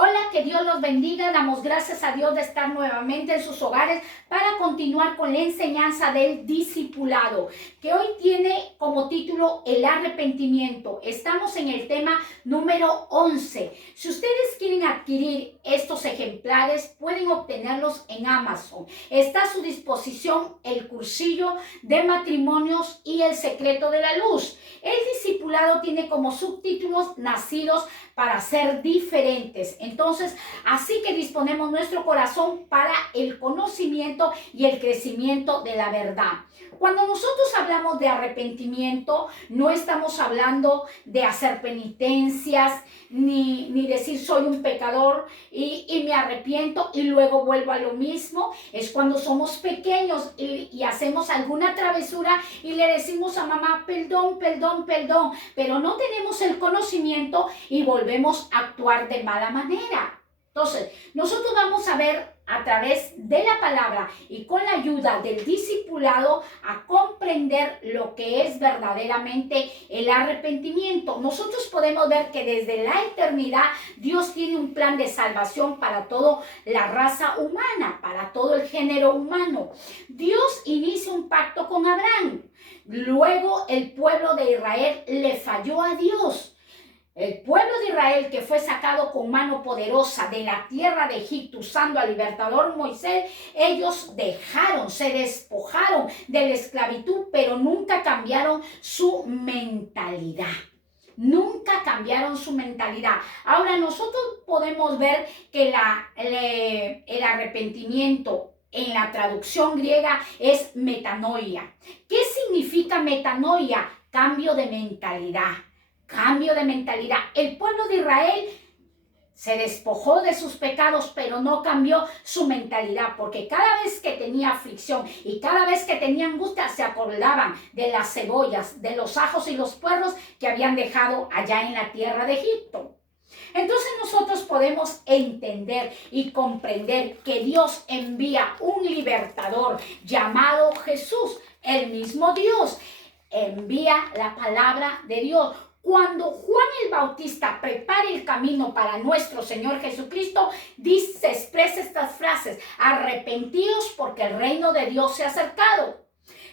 Hola, que Dios los bendiga. Damos gracias a Dios de estar nuevamente en sus hogares para continuar con la enseñanza del discipulado, que hoy tiene como título el arrepentimiento. Estamos en el tema número 11. Si ustedes quieren adquirir estos ejemplares, pueden obtenerlos en Amazon. Está a su disposición el cursillo de matrimonios y el secreto de la luz. El discipulado tiene como subtítulos nacidos para ser diferentes. Entonces, así que disponemos nuestro corazón para el conocimiento y el crecimiento de la verdad. Cuando nosotros hablamos de arrepentimiento, no estamos hablando de hacer penitencias, ni decir soy un pecador y me arrepiento y luego vuelvo a lo mismo. Es cuando somos pequeños y hacemos alguna travesura y le decimos a mamá, perdón, perdón, perdón, pero no tenemos el conocimiento y volvemos a actuar de mala manera. Entonces, nosotros vamos a ver a través de la palabra y con la ayuda del discipulado a comprender lo que es verdaderamente el arrepentimiento. Nosotros podemos ver que desde la eternidad Dios tiene un plan de salvación para toda la raza humana, para todo el género humano. Dios inicia un pacto con Abraham. Luego el pueblo de Israel le falló a Dios. El pueblo de Israel, que fue sacado con mano poderosa de la tierra de Egipto usando al libertador Moisés, ellos se despojaron de la esclavitud, pero nunca cambiaron su mentalidad. Nunca cambiaron su mentalidad. Ahora nosotros podemos ver que el arrepentimiento en la traducción griega es metanoia. ¿Qué significa metanoia? Cambio de mentalidad. Cambio de mentalidad. El pueblo de Israel se despojó de sus pecados, pero no cambió su mentalidad, porque cada vez que tenía aflicción y cada vez que tenía angustia, se acordaban de las cebollas, de los ajos y los puerros que habían dejado allá en la tierra de Egipto. Entonces nosotros podemos entender y comprender que Dios envía un libertador llamado Jesús, el mismo Dios. Envía la palabra de Dios. Cuando Juan el Bautista prepara el camino para nuestro Señor Jesucristo, expresa estas frases: arrepentíos porque el reino de Dios se ha acercado.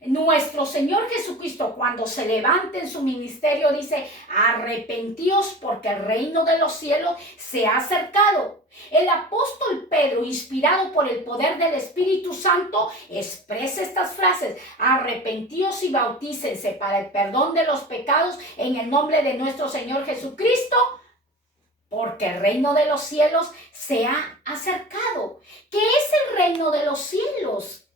Nuestro Señor Jesucristo, cuando se levanta en su ministerio, dice: arrepentíos porque el reino de los cielos se ha acercado. El apóstol Pedro, inspirado por el poder del Espíritu Santo, expresa estas frases: arrepentíos y bautícense para el perdón de los pecados en el nombre de nuestro Señor Jesucristo, porque el reino de los cielos se ha acercado. ¿Qué es el reino de los cielos?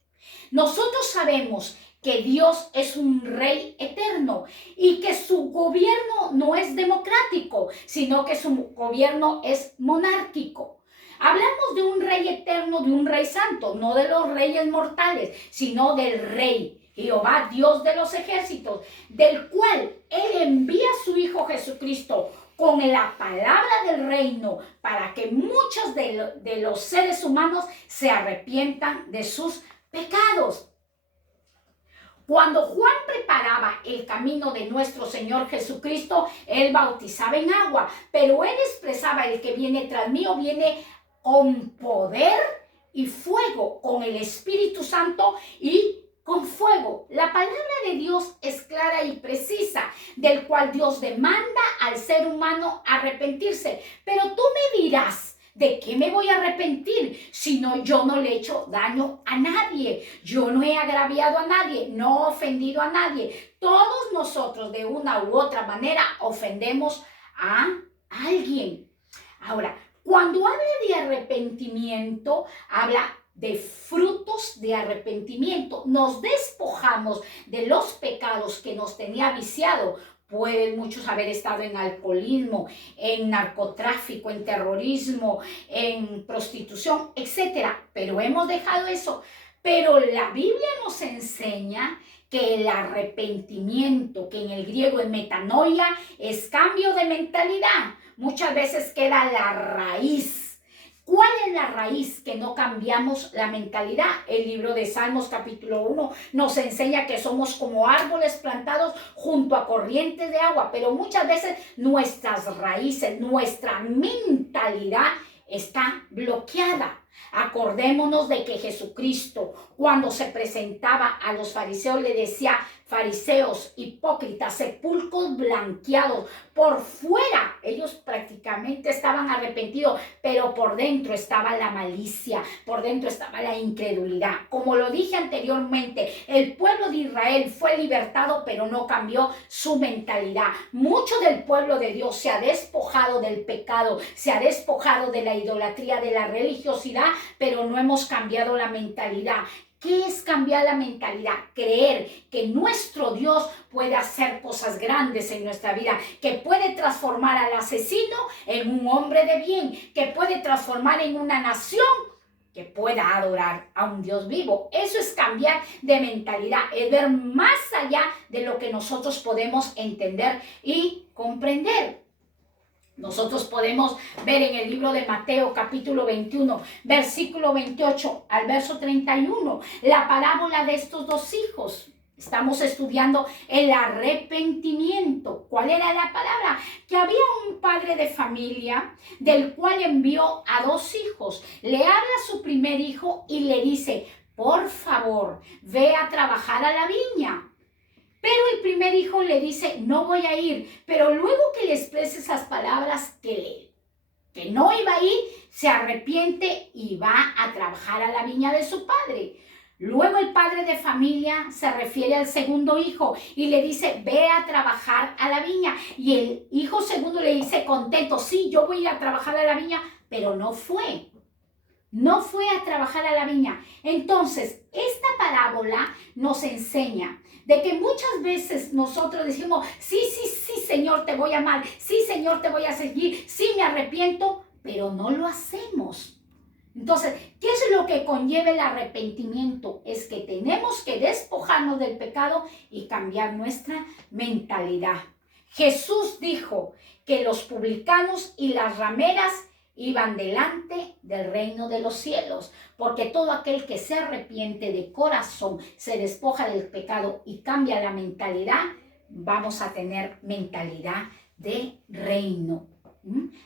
Nosotros sabemos que Dios es un rey eterno y que su gobierno no es democrático, sino que su gobierno es monárquico. Hablamos de un rey eterno, de un rey santo, no de los reyes mortales, sino del rey Jehová, Dios de los ejércitos, del cual Él envía a su Hijo Jesucristo con la palabra del reino para que muchos de los seres humanos se arrepientan de sus pecados. Cuando Juan preparaba el camino de nuestro Señor Jesucristo, Él bautizaba en agua, pero Él expresaba: el que viene tras mí viene con poder y fuego, con el Espíritu Santo y con fuego. La palabra de Dios es clara y precisa, del cual Dios demanda al ser humano arrepentirse. Pero tú me dirás: ¿de qué me voy a arrepentir si yo no le he hecho daño a nadie? Yo no he agraviado a nadie, no he ofendido a nadie. Todos nosotros de una u otra manera ofendemos a alguien. Ahora, cuando habla de arrepentimiento, habla de frutos de arrepentimiento. Nos despojamos de los pecados que nos tenía viciado. Pueden muchos haber estado en alcoholismo, en narcotráfico, en terrorismo, en prostitución, etc. Pero hemos dejado eso. Pero la Biblia nos enseña que el arrepentimiento, que en el griego es metanoia, es cambio de mentalidad. Muchas veces queda la raíz. ¿Cuál es la raíz que no cambiamos la mentalidad? El libro de Salmos capítulo 1 nos enseña que somos como árboles plantados junto a corrientes de agua, pero muchas veces nuestras raíces, nuestra mentalidad está bloqueada. Acordémonos de que Jesucristo, cuando se presentaba a los fariseos, le decía: fariseos, hipócritas, sepulcros blanqueados. Por fuera ellos prácticamente estaban arrepentidos, pero por dentro estaba la malicia, por dentro estaba la incredulidad. Como lo dije anteriormente, el pueblo de Israel fue libertado, pero no cambió su mentalidad. Mucho del pueblo de Dios se ha despojado del pecado, se ha despojado de la idolatría, de la religiosidad, pero no hemos cambiado la mentalidad. ¿Qué es cambiar la mentalidad? Creer que nuestro Dios puede hacer cosas grandes en nuestra vida, que puede transformar al asesino en un hombre de bien, que puede transformar en una nación que pueda adorar a un Dios vivo. Eso es cambiar de mentalidad, es ver más allá de lo que nosotros podemos entender y comprender. Nosotros podemos ver en el libro de Mateo capítulo 21, versículo 28 al verso 31, la parábola de estos dos hijos. Estamos estudiando el arrepentimiento. ¿Cuál era la palabra? Que había un padre de familia del cual envió a dos hijos. Le habla a su primer hijo y le dice: por favor, ve a trabajar a la viña. Pero el primer hijo le dice: no voy a ir. Pero luego que le expresa esas palabras que no iba a ir, se arrepiente y va a trabajar a la viña de su padre. Luego el padre de familia se refiere al segundo hijo y le dice: ve a trabajar a la viña. Y el hijo segundo le dice contento: sí, yo voy a ir a trabajar a la viña, pero no fue. No fue a trabajar a la viña. Entonces, esta parábola nos enseña de que muchas veces nosotros decimos: sí, Señor, te voy a amar, sí, Señor, te voy a seguir, sí, me arrepiento, pero no lo hacemos. Entonces, ¿qué es lo que conlleva el arrepentimiento? Es que tenemos que despojarnos del pecado y cambiar nuestra mentalidad. Jesús dijo que los publicanos y las rameras iban delante del reino de los cielos, porque todo aquel que se arrepiente de corazón, se despoja del pecado y cambia la mentalidad, vamos a tener mentalidad de reino.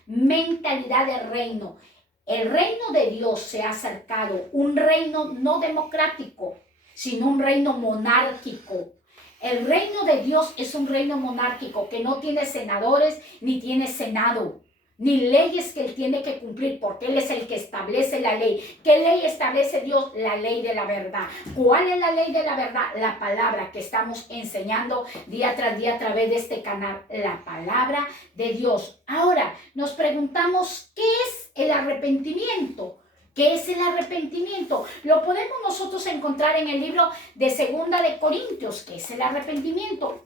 Mentalidad de reino. El reino de Dios se ha acercado, un reino no democrático, sino un reino monárquico. El reino de Dios es un reino monárquico que no tiene senadores ni tiene senado, ni leyes que Él tiene que cumplir, porque Él es el que establece la ley. ¿Qué ley establece Dios? La ley de la verdad. ¿Cuál es la ley de la verdad? La palabra que estamos enseñando día tras día a través de este canal, la palabra de Dios. Ahora, nos preguntamos, ¿qué es el arrepentimiento? ¿Qué es el arrepentimiento? Lo podemos nosotros encontrar en el libro de Segunda de Corintios. ¿Qué es el arrepentimiento?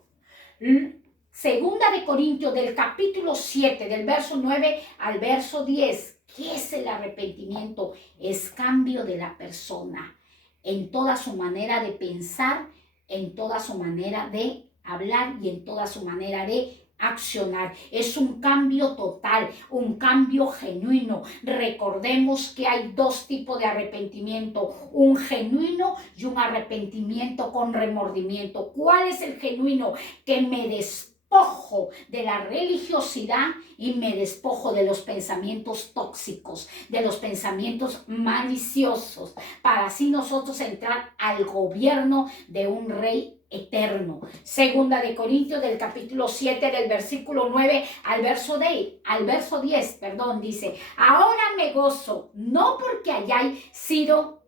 Segunda de Corintios, del capítulo 7, del verso 9 al verso 10. ¿Qué es el arrepentimiento? Es cambio de la persona en toda su manera de pensar, en toda su manera de hablar y en toda su manera de accionar. Es un cambio total, un cambio genuino. Recordemos que hay dos tipos de arrepentimiento: un genuino y un arrepentimiento con remordimiento. ¿Cuál es el genuino? Que me despojo de la religiosidad y me despojo de los pensamientos tóxicos, de los pensamientos maliciosos, para así nosotros entrar al gobierno de un rey eterno. Segunda de Corintios, del capítulo 7, del versículo 9 al verso 10, dice: ahora me gozo, no porque hayáis sido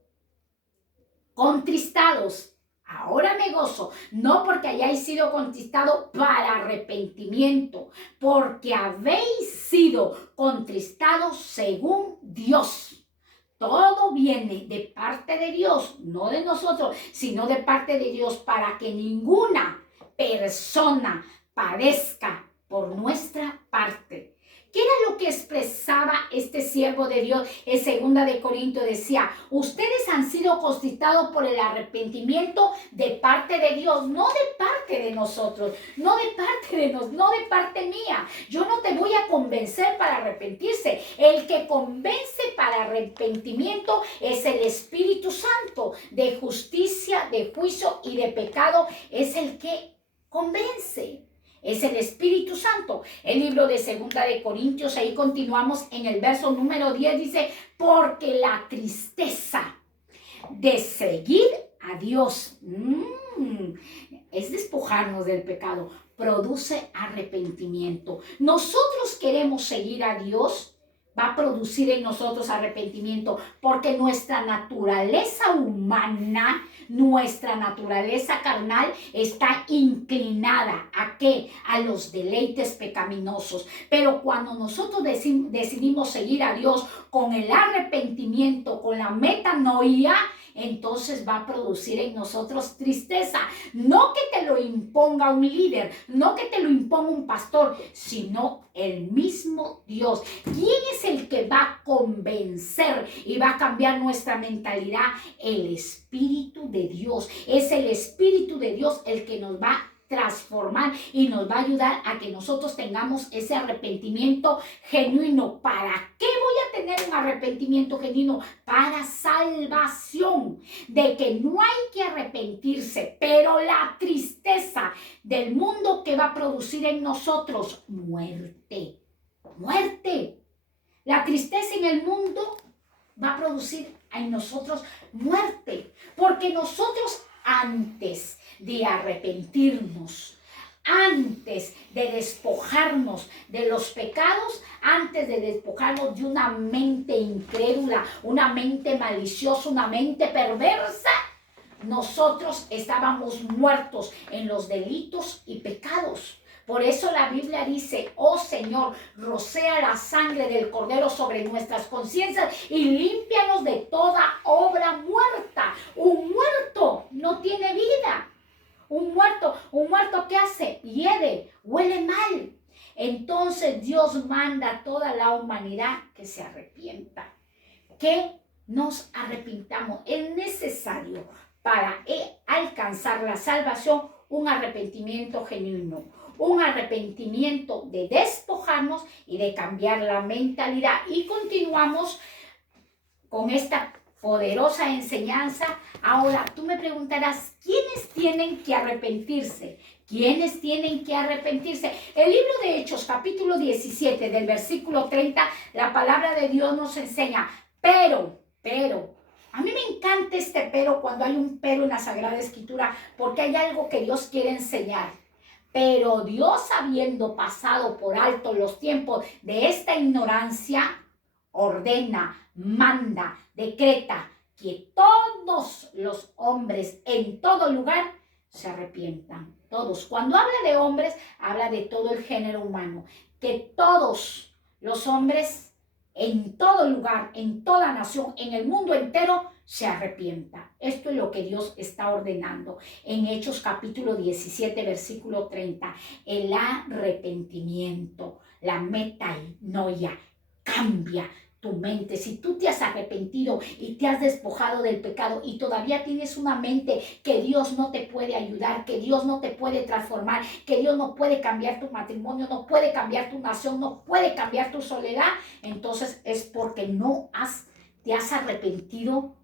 contristados. Ahora me gozo, no porque hayáis sido contristados para arrepentimiento, porque habéis sido contristados según Dios. Todo viene de parte de Dios, no de nosotros, sino de parte de Dios, para que ninguna persona padezca por nuestra parte. ¿Qué era lo que expresaba este siervo de Dios en Segunda de Corintios? Decía: ustedes han sido conquistados por el arrepentimiento de parte de Dios, no de parte de nosotros, no de parte mía. Yo no te voy a convencer para arrepentirse. El que convence para arrepentimiento es el Espíritu Santo. De justicia, de juicio y de pecado es el que convence. Es el Espíritu Santo. El libro de 2 Corintios, ahí continuamos en el verso número 10, dice, porque la tristeza de seguir a Dios es despojarnos del pecado, produce arrepentimiento. Nosotros queremos seguir a Dios, va a producir en nosotros arrepentimiento, porque nuestra naturaleza humana, nuestra naturaleza carnal está inclinada ¿a qué? A los deleites pecaminosos. Pero cuando nosotros decidimos seguir a Dios con el arrepentimiento, con la metanoia, entonces va a producir en nosotros tristeza. No que te lo imponga un líder, no que te lo imponga un pastor, sino el mismo Dios. ¿Quién es el que va a convencer y va a cambiar nuestra mentalidad? El Espíritu de Dios. Es el Espíritu de Dios el que nos va a transformar y nos va a ayudar a que nosotros tengamos ese arrepentimiento genuino. ¿Para qué voy a tener un arrepentimiento genuino? Para salvación, de que no hay que arrepentirse, pero la tristeza del mundo que va a producir en nosotros muerte. La tristeza en el mundo va a producir en nosotros muerte, porque nosotros antes de arrepentirnos, antes de despojarnos de los pecados, antes de despojarnos de una mente incrédula, una mente maliciosa, una mente perversa, nosotros estábamos muertos en los delitos y pecados. Por eso la Biblia dice, oh Señor, rocea la sangre del Cordero sobre nuestras conciencias y límpianos de toda obra muerta. Un muerto no tiene vida. Un muerto ¿qué hace? Hiede, huele mal. Entonces Dios manda a toda la humanidad que se arrepienta, que nos arrepintamos. Es necesario para alcanzar la salvación un arrepentimiento genuino, un arrepentimiento de despojarnos y de cambiar la mentalidad. Y continuamos con esta poderosa enseñanza. Ahora, tú me preguntarás, ¿quiénes tienen que arrepentirse? ¿Quiénes tienen que arrepentirse? El libro de Hechos, capítulo 17, del versículo 30, la palabra de Dios nos enseña, pero, a mí me encanta este pero cuando hay un pero en la Sagrada Escritura, porque hay algo que Dios quiere enseñar. Pero Dios, habiendo pasado por alto los tiempos de esta ignorancia, ordena, manda, decreta que todos los hombres en todo lugar se arrepientan. Todos. Cuando habla de hombres, habla de todo el género humano. Que todos los hombres en todo lugar, en toda nación, en el mundo entero, se arrepienta. Esto es lo que Dios está ordenando en Hechos capítulo 17, versículo 30. El arrepentimiento, la metanoia, cambia tu mente. Si tú te has arrepentido y te has despojado del pecado y todavía tienes una mente que Dios no te puede ayudar, que Dios no te puede transformar, que Dios no puede cambiar tu matrimonio, no puede cambiar tu nación, no puede cambiar tu soledad, entonces es porque te has arrepentido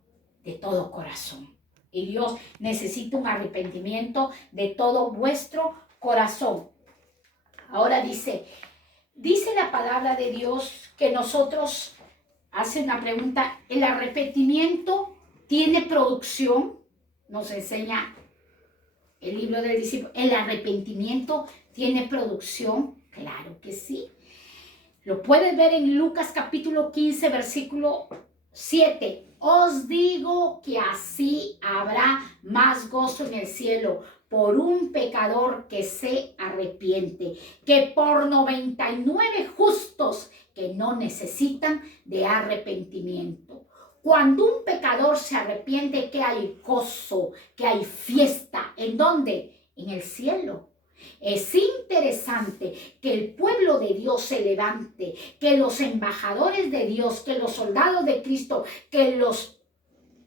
de todo corazón. Y Dios necesita un arrepentimiento de todo vuestro corazón. Ahora dice la palabra de Dios que nosotros, hace una pregunta, ¿el arrepentimiento tiene producción? Nos enseña el libro del discípulo. ¿El arrepentimiento tiene producción? Claro que sí. Lo puedes ver en Lucas capítulo 15, versículo 7. Os digo que así habrá más gozo en el cielo por un pecador que se arrepiente, que por 99 justos que no necesitan de arrepentimiento. Cuando un pecador se arrepiente, que hay gozo, que hay fiesta. ¿En dónde? En el cielo. Es interesante que el pueblo de Dios se levante, que los embajadores de Dios, que los soldados de Cristo, que los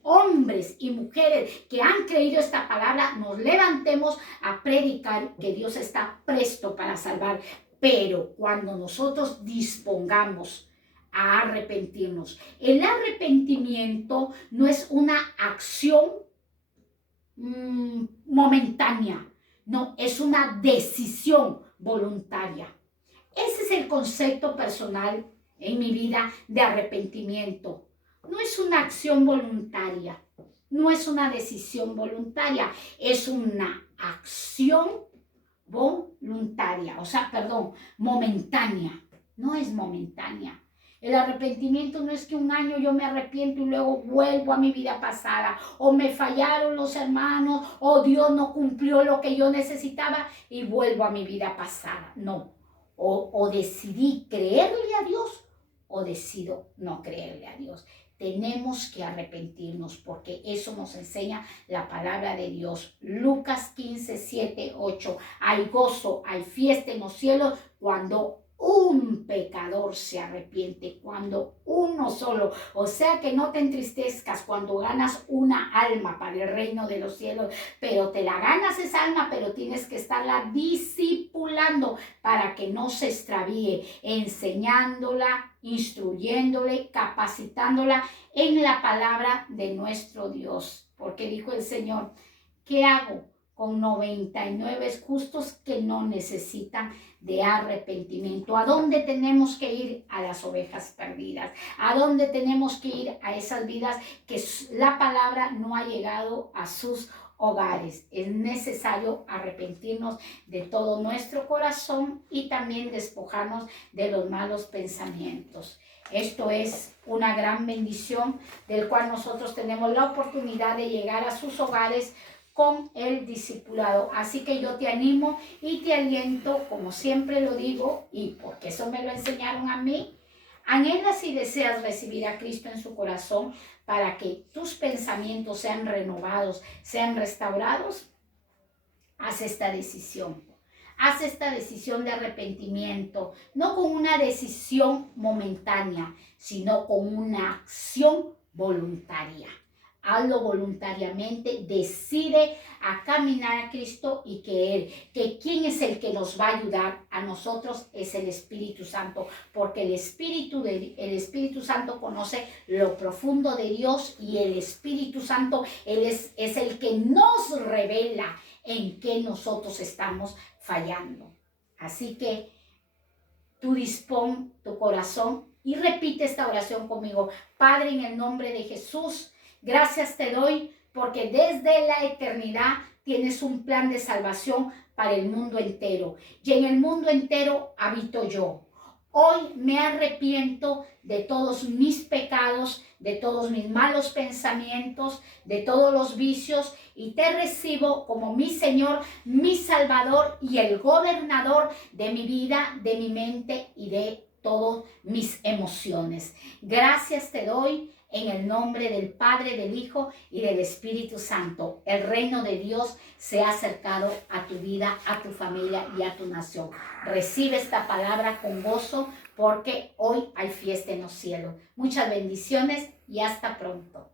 hombres y mujeres que han creído esta palabra, nos levantemos a predicar que Dios está presto para salvar. Pero cuando nosotros dispongamos a arrepentirnos, el arrepentimiento no es una acción momentánea. No, es una decisión voluntaria. Ese es el concepto personal en mi vida de arrepentimiento. No es una acción voluntaria, no es una decisión voluntaria, es una acción voluntaria, momentánea. No es momentánea. El arrepentimiento no es que un año yo me arrepiento y luego vuelvo a mi vida pasada, o me fallaron los hermanos, o Dios no cumplió lo que yo necesitaba y vuelvo a mi vida pasada. No. O decidí creerle a Dios o decido no creerle a Dios. Tenemos que arrepentirnos porque eso nos enseña la palabra de Dios. Lucas 15, 7, 8. Hay gozo, hay fiesta en los cielos cuando un pecador se arrepiente, cuando uno solo. O sea que no te entristezcas cuando ganas una alma para el reino de los cielos, pero te la ganas esa alma, pero tienes que estarla discipulando para que no se extravíe, enseñándola, instruyéndole, capacitándola en la palabra de nuestro Dios. Porque dijo el Señor, ¿qué hago con 99 justos que no necesitan de arrepentimiento? ¿A dónde tenemos que ir? A las ovejas perdidas. ¿A dónde tenemos que ir? A esas vidas que la palabra no ha llegado a sus hogares. Es necesario arrepentirnos de todo nuestro corazón y también despojarnos de los malos pensamientos. Esto es una gran bendición del cual nosotros tenemos la oportunidad de llegar a sus hogares con el discipulado. Así que yo te animo y te aliento, como siempre lo digo, y porque eso me lo enseñaron a mí, anhelas y deseas recibir a Cristo en su corazón para que tus pensamientos sean renovados, sean restaurados. Haz esta decisión. Haz esta decisión de arrepentimiento, no con una decisión momentánea, sino con una acción voluntaria. Hazlo voluntariamente, decide a caminar a Cristo y que quién es el que nos va a ayudar a nosotros es el Espíritu Santo, porque el Espíritu Santo conoce lo profundo de Dios y el Espíritu Santo Él es el que nos revela en qué nosotros estamos fallando. Así que tú dispón tu corazón y repite esta oración conmigo. Padre, en el nombre de Jesús, gracias te doy porque desde la eternidad tienes un plan de salvación para el mundo entero. Y en el mundo entero habito yo. Hoy me arrepiento de todos mis pecados, de todos mis malos pensamientos, de todos los vicios y te recibo como mi Señor, mi Salvador y el gobernador de mi vida, de mi mente y de todas mis emociones. Gracias te doy en el nombre del Padre, del Hijo y del Espíritu Santo. El reino de Dios se ha acercado a tu vida, a tu familia y a tu nación. Recibe esta palabra con gozo porque hoy hay fiesta en los cielos. Muchas bendiciones y hasta pronto.